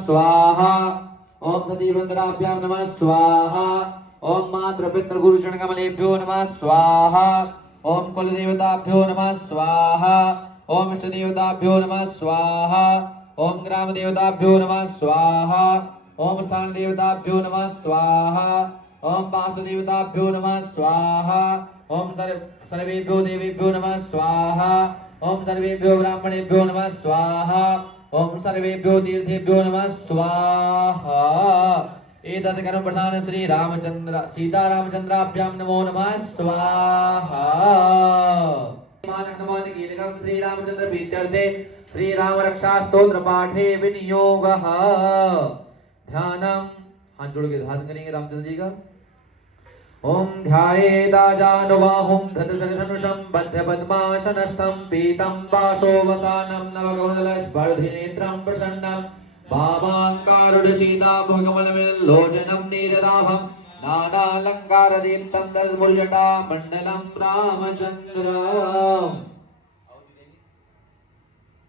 स्वाहा ओम सतीवृंदराभ्यां नमः स्वाहा ओम मातृपितृगुरुचरणकमलेभ्यो नमः स्वाहा ओम कुलदेवताभ्यो नमः स्वाहा ओम इष्टदेवताभ्यो नमः स्वाहा ओम ग्रामदेवताभ्यो नमः स्वाहा ओम स्थानदेवताभ्यो नमः स्वाहा ओम वास्तुदेवताभ्यो नमः स्वाहा ओम सर्वेभ्यो देवेभ्यो नमः स्वाहा ओम सर्वेभ्यो ब्राह्मणेभ्यो नमः स्वाहा ओम सर्वेभ्यो तीर्थेभ्यो नमः स्वाहा एतत् कर्म प्रधान श्री रामचंद्र सीतारामचंद्राभ्यां नमो नमः स्वाहा मानकमान कीलकं श्री रामचंद्र प्रीत्यर्थे श्री राम रक्षा स्तोत्र पाठे विनियोगः ध्यानम हाथ जोड़ के ध्यान करेंगे रामचंद्र जी का ओम ध्यायेदाजानुबाहुं धतसरधनुषं बद्धपद्मासनस्थं पीतम्बाशोवसानं नवकमलस्पर्धिनेत्रं प्रसन्नं वामाङ्कारुडसीताभगमलमिल्लोचनं नीरदाभं नानालङ्कारदीप्तं दर्मुर्जटामण्डलं रामचन्द्रम्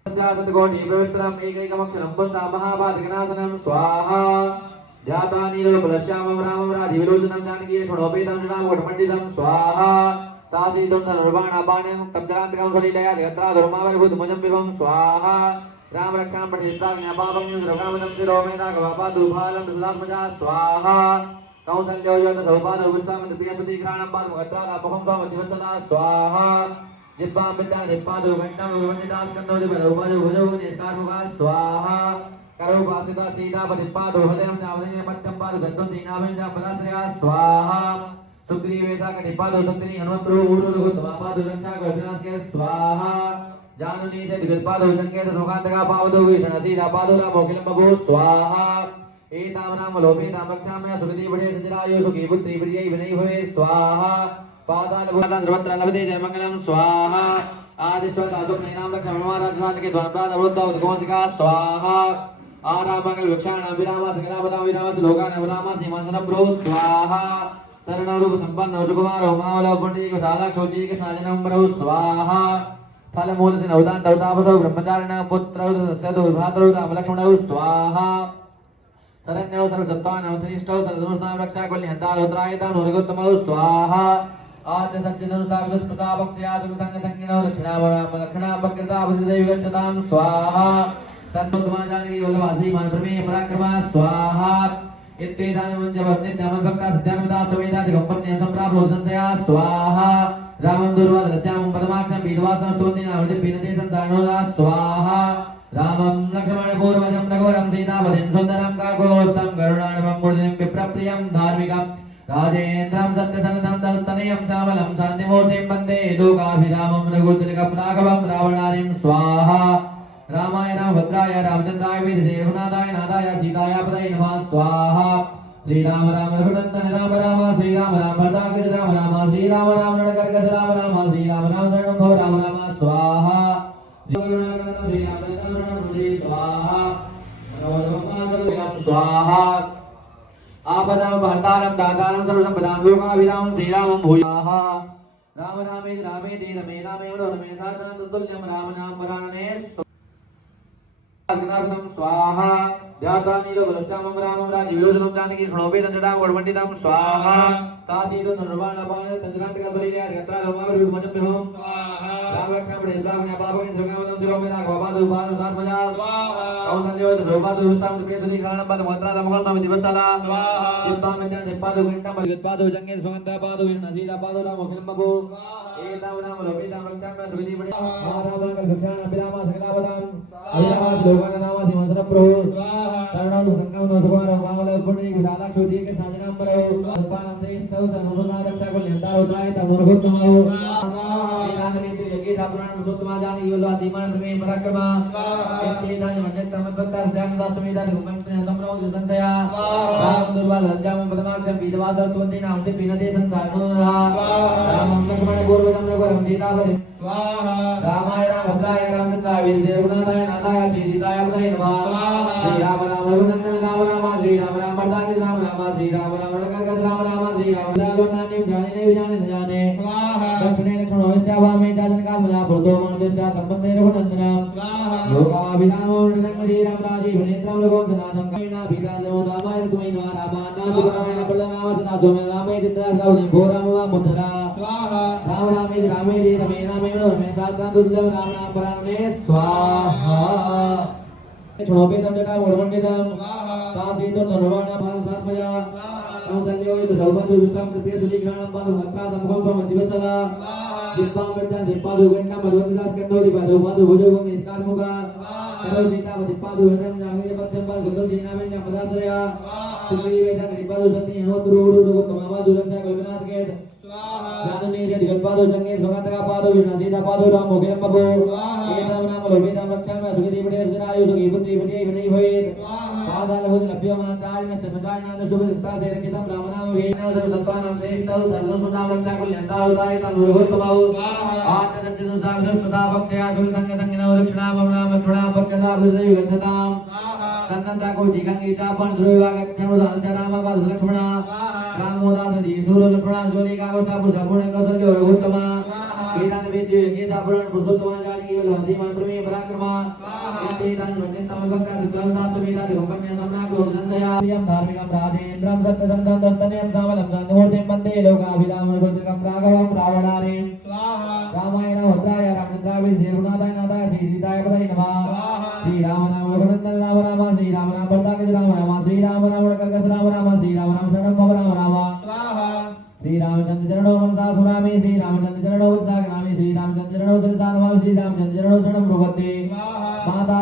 सत्कोटिप्रविष्टम् एकैकमक्षरं पुंसा महापातकनाशनं स्वाहा ध्याता नीलोपलश्यामं रामं राधिविलोचनं जानकी क्षणोपेतं जटामुकुटमण्डितं स्वाहा सासीतं धनुर्बाणापाणिं तप्तरान्तकं सलिलया जगत्राधुर्मावरिभूतमुजं विभं स्वाहा राम रक्षां पठित्राज्ञापापं युद्रकामदं शिरोमेनाकवापादुभालं सुधात्मजा स्वाहा कौसल्यो योतसौपादो विश्वामित्रप्रियसुतीघ्राणं पादमुखत्रादापकं स्वामधिवत्सदा स्वाहा जिह्वां विद्यां निपादो घण्टां विवन्दितास्कन्दोदिपरोपदो भुजो निष्कारमुखा स्वाहा करोपासिता सीतापतिपादो हृदयं जावदने पत्यं पादो गन्धं सीनाभं च पदाश्रया स्वाहा सुग्रीवेशा कटिपादो सप्तनी हनुमत्रो ऊरुरुगुतमापादो रक्षा गर्भनास्के स्वाहा जानुनी से दिगत्पादो संकेत सोकांतका पावदो विष्ण सीतापादो रामोकिलंबो स्वाहा एतां राम लोपेतां रक्षामय सुकृति बड़े सजरायो सुखी पुत्री प्रियै विनय भवे स्वाहा पादाल भूतां सर्वत्र लभते जयमंगलम स्वाहा आदिश्वर साधुक नैनाम रक्षा महाराजवान के द्वारपाद अवरुद्ध उद्गोंसिका स्वाहा आरामंगल वृक्षाणां विरामा सकलापदां विरामत लोकानां विरामा सीमांसनं प्रो स्वाहा तरुणरूप संपन्न सुकुमारो महाबलो पंडित शालाक्षोची के साजनं प्रो स्वाहा फलमूल से नवदान दौतापसो ब्रह्मचारिण पुत्रौ तस्य दुर्भातरौ रामलक्ष्मणौ स्वाहा शरण्यौ सर्वसत्त्वानां श्रेष्ठौ सर्वधनुषां रक्षाकुल्यहन्तालोत्रायतां नुरगोत्तमौ स्वाहा आद्य सज्जननुसाविदस्पसापक्षया सुखसङ्गसङ्गिनौ दक्षिणामरामलक्षणापकृतापतिदैव गच्छतां स्वाहा तन्मोत्तमा जानकी वल्लभासी मानप्रमेय पराक्रमा स्वाहा इत्येतानिमञ्जभक्तिद्यामद्भक्ता सिद्धामिता सवेदादिकम्पन्यं सम्प्राप्तो संशया स्वाहा रामं दुर्वादरस्यामं पदमाक्षं पीतवासं स्तोति नामृति पीनते संसारणोदा स्वाहा रामं लक्ष्मणपूर्वजं रघुवरं सीतापतिं सुन्दरं काकोस्तं करुणानिभं मूर्तिं विप्रप्रियं धार्मिकं राजेन्द्रं सत्यसन्धं दत्तनयं श्यामलं शान्तिमूर्तिं वन्दे लोकाभिरामं रघुतिलकं राघवं रावणारिं स्वाहा रामाय रामभद्राय रामचन्द्राय वेदसे रघुनाथाय नाथाय सीताय पदये नमः स्वाहा श्रीराम राम रघुनन्दन राम राम श्रीराम राम भद्राग्रज राम राम श्रीराम राम रणकर्कश राम राम श्रीराम राम शरणं भव राम राम स्वाहा स्वाहा आपदां भर्तारं दातारं सर्वसम्पदां लोकाभिरामं श्रीरामं भूयाः राम रामेति रामेति रमे रामे मनोरमे साधनं तुल्यं राम नाम वरानने अग्नार्थं स्वाहा ध्याता नीलोपलश्यामं रामं राजीविलोचनं जानकी क्षणोपेतं जटामुकुटमण्डितं स्वाहा सासीतं धनुर्बाणापाणिं तञ्जकान्तकं सलिलया जगत्राधुर्मावरिभूतमुजं विभवं स्वाहा रामरक्षां पठित्राज्ञापापं शिरोमेनाकवापादुभालं सुधात्मजा स्वाहा कौसल्यो योतसौपादो विश्वामित्रप्रियसुतीघ्राणं पादमुखत्रादापकं स्वामधिवत्सदा स्वाहा जिह्वां विद्यां निपादो घण्टां विगत्पादो जङ्गे सुगन्धपादो विष्ण सीतापादो रामोकिलंबो एतां राम लोपेतां रक्षामय सुकृति बड़े महारामंगल वृक्षाणां विरामा सकलापदां अभिरामात् लोकानां सीमांसनं प्रो तरुणौ संगमनो सुकुमारो महाबलो पंडित शालाक्षोची के साजनं प्रो सर्वानां श्रेष्ठौ सर्वधनुषां रक्षाकुल्यहन्तालोत्रायतां नुरगोत्तमौ एतानिमेति यज्ञे सापुराणं पुरुषोत्तमा जानकी वल्लभासीमानं प्रमेय पराक्रमा एतेतानि मञ्जत्तमद्भक्ता सत्यानन्दासमेतानि कुम्भं सम्प्रमो संशया रामं दुर्वादरस्यामं पदमाक्षं पीतवासरत्वन्ति नामते पीनते संसारणोदा रामं लक्ष्मणपूर्वजं रघुवरं सीतापतिं स्वाहा रामाय रामभद्राय रामचन्द्राय वेदसे रघुनाथाय नाथाय सीताय पदये नमः श्रीराम राम रघुनन्दन राम राम श्रीराम राम भद्राग्रज राम राम श्रीराम राम रणकर्कश राम राम श्रीराम लोनान्यं जाने न जाने न जाने दक्षिणे लक्ष्मणो यस्या वामे च जनकात्मजा पुरतो मानवेस्या सम्बन्धे रघुनन्दनम् लोकाभिरामो नृणङ्गधीरं राजीवनेत्रं लघुं सनातं कामिना भीताजमो दामाय तस्मै नमः रामानाथपुराणेन प्रलनामसना सोमे रामे चित्तसौजं भोरामवा मुद्रा राम रामे रामे रमे रामे रमे सातां दुर्जम राम नाम पराणे स्वाहा छोपेदं जटा मोडमण्डितं सासीतो नरवाणा भाससात्मजा संसंयोगित सौबन्धु विश्वं कृते सुलीघाणं पादु भक्तादं भवं दिवसदा दिप्पां विद्यां दिप्पादु वेण्णं मधुवन्दिदास कन्दोदि पादु पादु भुजो वंग निष्कारमुगा करो सीता दिप्पादु वेण्णं जांगे पद्यं पादु गन्दो जिन्नावेण्णं पदाश्रया सुग्री वेदं दिप्पादु सति हनुमतुरुडु दुगतमावादु रक्षा कल्पनासकेत जानने यदि गणपादो जंगे स्वगतगा पादो विष्णु सीता पादो राम मोगेरम बबो एतम नाम लोभितम रक्षामि सुगति पटे सुरायु सुगी पुत्री पटे विनय भवेत् पादाल भुज लभ्यमाचार्य सत्मचार्य शुभ सत्ता से रक्षितम राम नाम वेणो सर्व सत्वानां सेवितौ सर्व सुनाम रक्षा कुल्यंता होताय तमुगोत्तमौ आत्म सच्चिद साक्षात् प्रसापक्षया सुख संग संगिनो रक्षणाम नाम क्षुणाम पक्कदा बुद्धि विगच्छताम सन्नता को जिगंगी चापन ध्रुवा गच्छनु दास्य राम पाद लक्ष्मणा रामोदास दी सूर लक्ष्मणा जोली का अवस्था पुरुष पूर्ण कौशल्य उत्तमा वेदांत वेद्य यज्ञ सापुरण पुरुषोत्तमा जानी केवल हरि मान प्रमेय पराक्रमा इति दान वंदन भक्ता सुगंधा समेता गंपन्य सम्राट और संजया यम धार्मिकम राजेन्द्रम सत्य संतम दस्तनेम सामलम जानमूर्तिम वंदे लोकाभिरामं गोत्रकम राघवम रावणारे रामायण भद्राय रामचंद्राय श्रीरघुनाथाय नाथाय श्री सीताय पदये नमः श्री राम नाम रघुनंदन राम राम श्री राम राम भद्राय राम राम श्री राम राम कर्कश राम राम श्री राम राम शरणम मम राम राम श्री रामचंद्र चरणो मनसा सुनामि श्री रामचंद्र चरणो वत्साग्नामि श्री रामचंद्र चरणो सरसा नमामि श्री रामचंद्र चरणो शरणं प्रपद्ये माता